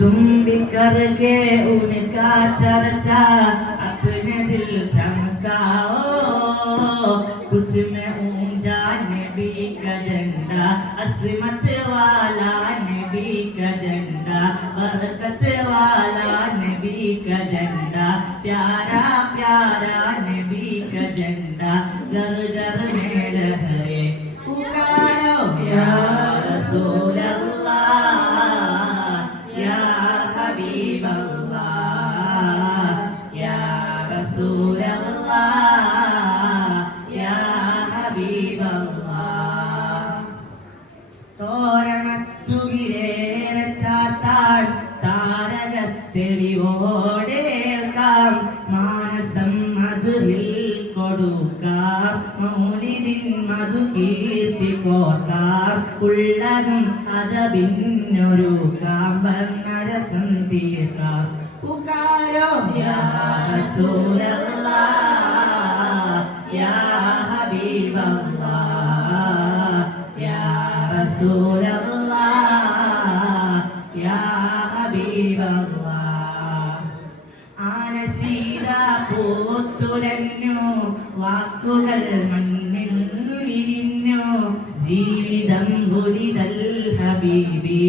तुम भी करके उनका चर्चा अपने दिल चमकाओ, कुछ में ऊंचा नबी का झंडा, असमत वाला नबी का झंडा, बरकत वाला नबी का झंडा, प्यारा प्यारा नबी का झंडा, घर घर में लहरे पुकारो या रसूल अल्लाह, या हबीब अल्लाह, या रसूल अल्लाह, या हबीब अल्लाह. തോരണത്തുകിലേറെ ചാത്താൻ താരകത്തെളിവോടേൽക്കാം, മാനസം മധുരിൽ കൊടുക്കാം, മൗലിദിൻ മധു കീർത്തി കോർക്കാം, ഉള്ളതും അതപിന്നൊരുക്കാം, വർണ്ണരസം തീർക്കാം. പുകാരോ യാ റസൂലല്ലാഹ്, യാ ഹബീബല്ലാഹ്, യാ റസൂലല്ലാഹ്, യാ ഹബീബല്ലാഹ്. ആനശീല പൂത്തുലഞ്ഞു, വാക്കുകൾ മണ്ണിൽ വിരിഞ്ഞു, ജീവിതം പുരിതൽ ഹബീബി,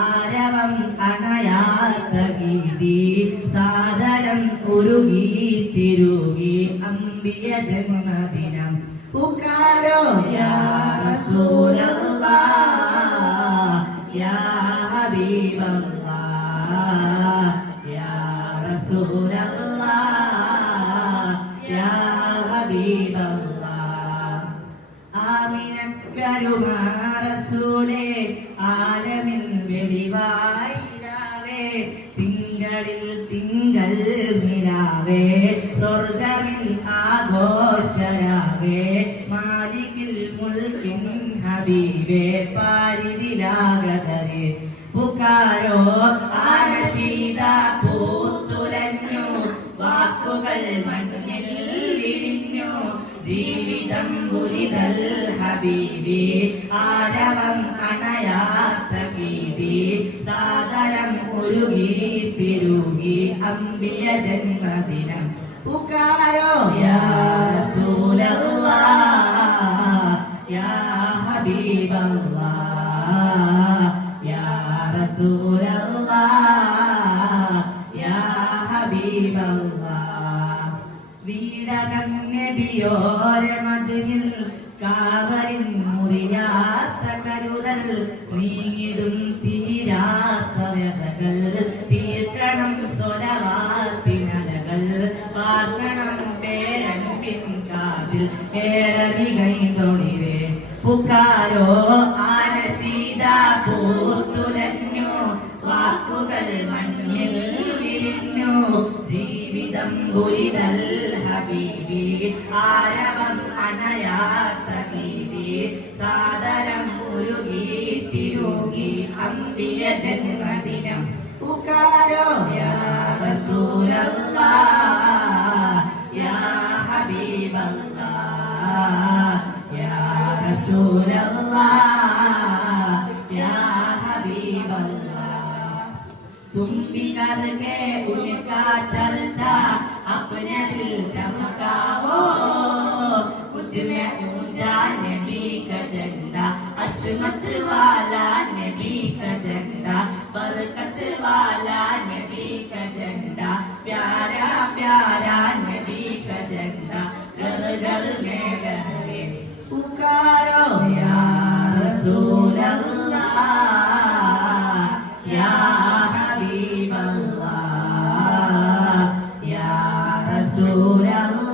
ആരവം അണയാത്ത ഗീതി, സാദരം ഉരുകി തിരുകി അമ്പിയ ജന്മദിനം. പുകാരോ യാ റസൂലല്ലാഹ്, യാ ഹബീബല്ലാഹ്, യാ റസൂലല്ലാഹ്, യാ ഹബീബല്ലാഹ്. ആമിനക്കരുമാ റസൂലേ, ആലമിൽ വെളിവായിരാവേ, തിങ്കളിൽ തിങ്കൾ നിലാവേ, സ്വർഗമിൽ ആഘോഷരാവേ, മാലികിൽ മുൽക്കിൻ ഹബീബേ, പാരിതിലാഗതരേ. പുകാരോ ആനശീല പൂത്തുലഞ്ഞു, വാക്കുകൾ മണ്ണിൽ വിരിഞ്ഞു, ജീവിതം പുരിതൽ ഹബീബി, ആരവം അണയാത്ത ഗീതി, സാദരം ഉരുകി തിരുകി അമ്പിയ ജന്മദിനം. പുകാരോ യാ റസൂലല്ലാഹ്, യാ ഹബീബല്ലാഹ്, യാ റസൂലല്ലാഹ്, യാ ഹബീബല്ലാഹ്. വീടകം നബിയോര മദ്ഹിൽ കാവലിൻ മുറിയാത്ത കരുതൽ, നീങ്ങിടും തീരാത്ത വ്യതകൾ, തീർക്കണം സ്വലവാത്തിനലകൾ, പാർക്കണം പേരൻപിൻ കാതിൽ ഏറമികൈ തൊടിവേ. പുകാരോ ആനശീല പൂത്തുലഞ്ഞു, വാക്കുകൾ മണ്ണിൽ വിരിഞ്ഞു, ജീവിതം പുരിതൽ ഹബീബി, ആരവം അണയാത്ത ഗീതി, സാദരം ഉരുകി തിരുകി അമ്പിയ ജന്മദിനം. പുകാരോ യാ റസൂലല്ലാഹ്, യാ ഹബീബല്ലാഹ്, യാ റസൂലല്ലാഹ്, യാ ഹബീബല്ലാഹ്. तुम भी करके उनका चर्चा अपने दिल चमकाओ, कुछ में ऊंचा नबी का झंडा, असमत वाला नबी का झंडा, बरकत वाला नबी का झंडा, प्यारा प्यारा नबी का झंडा, घर घर में लहरे. पुकारो या रसूल अल्लाह, या हबीब अल्लाह, या रसूल अल्लाह.